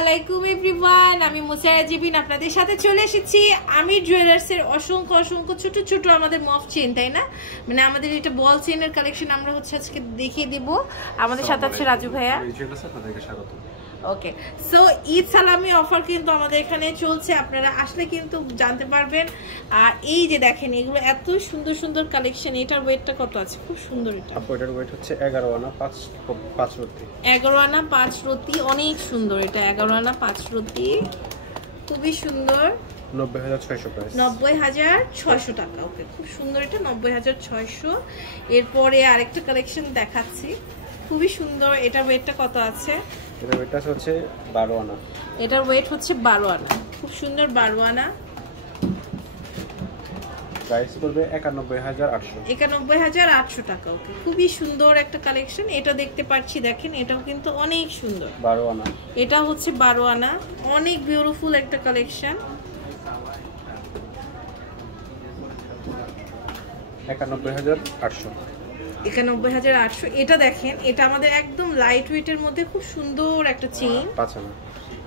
আলাইকুম এভরিওয়ান, আমি মুসাইয়া জিবিন আপনাদের সাথে চলে এসেছি আমির জুয়েলার্সের অসংখ্য অসংখ্য ছোট ছোট আমাদের মফ চেন, তাই না? মানে আমাদের এটা বল চেনের কালেকশন আমরা হচ্ছে আজকে দেখিয়ে দিব। আমাদের সাথে আছে রাজু ভাইয়া। ওকে, সো ঈদ সালামি অফার কিন্তু আমাদের এখানে চলছে, আপনারা আসলে কিন্তু জানতে পারবেন। আর এই যে দেখেন এগুলো এত সুন্দর সুন্দর কালেকশন। এটার ওয়েটটা কত আছে? খুব সুন্দর। এটা এটার ওয়েট হচ্ছে 11 আনা 5 রতি। 11 আনা 5 রতি, অনেক সুন্দর। এটা 11 আনা 5 রতি, খুবই সুন্দর। 90,600 প্রাইস। 90,600 টাকা। ওকে, খুব সুন্দর। এটা 90,600। এরপরে আরেকটা কালেকশন দেখাচ্ছি, খুবই সুন্দর। এটার ওয়েটটা কত আছে? এটার ওয়েট হচ্ছে 12 আনা। এটার ওয়েট হচ্ছে 12 আনা, খুব সুন্দর। 12 আনা, প্রাইস পড়বে 91,800। 91,800 টাকা। ওকে, খুবই সুন্দর একটা কালেকশন। এটা দেখতে পাচ্ছি, দেখেন এটাও কিন্তু অনেক সুন্দর। 12 আনা, এটা হচ্ছে 12 আনা, অনেক বিউটিফুল একটা কালেকশন। 91,800। 91,800। এটা দেখেন, এটা আমাদের একদম লাইট ওয়েটের মধ্যে খুব সুন্দর একটা চেইন। 5 আনা,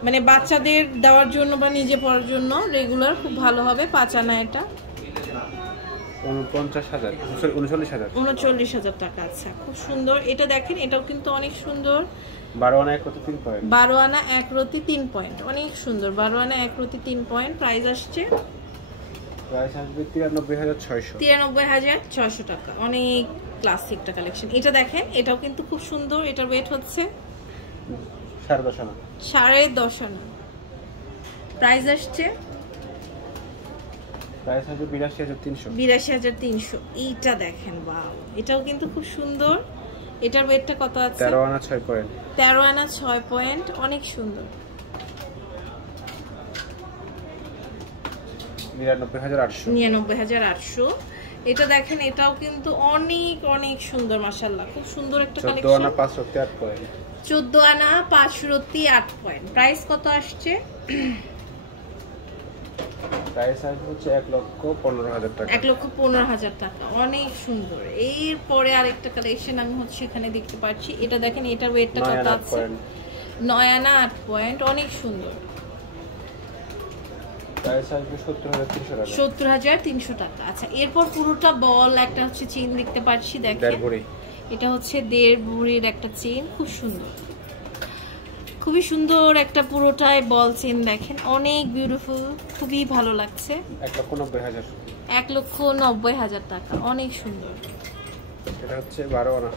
মানে বাচ্চাদের দেওয়ার জন্য বা নিজে পরার জন্য রেগুলার খুব ভালো হবে। 5 আনা। এটা 39,000 টাকা। আচ্ছা, খুব সুন্দর। এটা দেখেন, এটাও কিন্তু অনেক সুন্দর। 12 আনা 1 রতি 3 পয়েন্ট। 12 আনা 1 রতি 3 পয়েন্ট, অনেক সুন্দর। 12 আনা 1 রতি 3 পয়েন্ট। প্রাইস আসছে, প্রাইস আসবে 93,600। 93,600 টাকা। অনেক ক্লাসিক একটা কালেকশন। এটা দেখেন, এটাও কিন্তু খুব সুন্দর। এটার ওয়েট হচ্ছে 10.5 আনা। 10.5 আনা। প্রাইস আসছে, প্রাইস আসবে 82,300। 82,300। এইটা দেখেন, ওয়াও, এটাও কিন্তু খুব সুন্দর। এটার ওয়েটটা কত আছে? 13 আনা 6 পয়েন্ট। 13 আনা 6 পয়েন্ট, অনেক সুন্দর। 99,800। 99,800। এটা দেখেন, এটাও কিন্তু অনেক অনেক সুন্দর, মাশাআল্লাহ, খুব সুন্দর একটা কালেকশন। 14 আনা 5 রতি 8 পয়েন্ট। 14 আনা 5 রতি 8 পয়েন্ট। প্রাইস কত আসছে? প্রাইস আসবে হচ্ছে 1,15,000 টাকা। 1,15,000 টাকা, অনেক সুন্দর। এরপরে আরেকটা কালেকশন আমি হচ্ছে এখানে দেখতে পাচ্ছি। এটা দেখেন, এটার ওয়েটটা কত আছে? 9 আনা 8 পয়েন্ট, অনেক সুন্দর। প্রাইস আসবে 70,300 টাকা। 70,300 টাকা। আচ্ছা, এরপর পুরোটা বল একটা হচ্ছে চেইন দেখতে পাচ্ছি, দেখেন এটা হচ্ছে 1.5 ভরির একটা চেইন, খুব সুন্দর, খুবই সুন্দর একটা পুরোটাই বল চেইন। দেখেন অনেক বিউটিফুল, খুবই ভালো লাগছে। 1,90,000। 1,90,000 টাকা, অনেক সুন্দর। এটা হচ্ছে 12 আনা।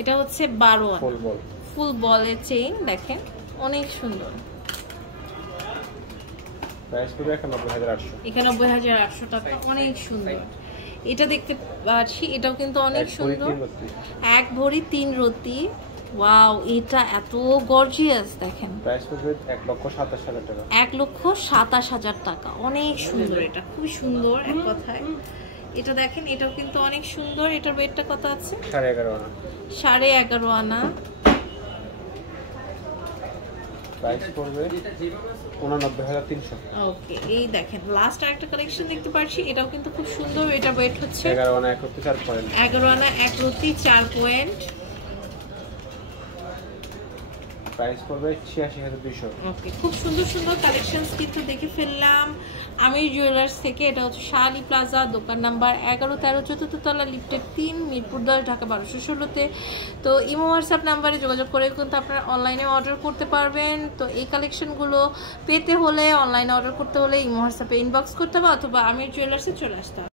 এটা হচ্ছে 12 আনা ফুল বল, ফুল বলের চেইন। দেখেন অনেক সুন্দর। প্রাইস পড়বে 91,800। 91,800 টাকা, অনেক সুন্দর। এটা দেখতে পাচ্ছি, এটাও কিন্তু অনেক সুন্দর। 1 ভরি 3 রতি। ওয়াও, এটা এত গর্জিয়াস। দেখেন প্রাইস পড়বে 1,27,000 টাকা। 1,27,000 টাকা, অনেক সুন্দর। এটা খুবই সুন্দর এক কথায়। এটা দেখেন, এটাও কিন্তু অনেক সুন্দর। এটার ওয়েটটা কত আছে? 11.5 আনা। 11.5 আনা। প্রাইস পড়বে 89,300। ওকে, এই দেখেন লাস্ট আরেকটা কালেকশন দেখতে পাচ্ছি, এটাও কিন্তু খুব সুন্দর। এটা ওয়েট হচ্ছে 11 আনা 1 রতি 4 পয়েন্ট। 11 আনা 1 রতি 4 পয়েন্ট। প্রাইস পড়বে 86,200। ওকে, খুব সুন্দর সুন্দর কালেকশনস কিন্তু দেখে ফেললাম আমির জুয়েলার্স থেকে। এটা হচ্ছে শাহালি প্লাজা, দোকান নাম্বার 11-13, 4th তলা, লিফটেড 3, মিরপুর 10, ঢাকা 1216-তে। তো ইমো হোয়াটসঅ্যাপ নাম্বারে যোগাযোগ করে কিন্তু আপনারা অনলাইনে অর্ডার করতে পারবেন। তো এই কালেকশনগুলো পেতে হলে, অনলাইনে অর্ডার করতে হলে ইমো হোয়াটসঅ্যাপে ইনবক্স করতে হবে অথবা আমির জুয়েলার্সে চলে আসতে হবে।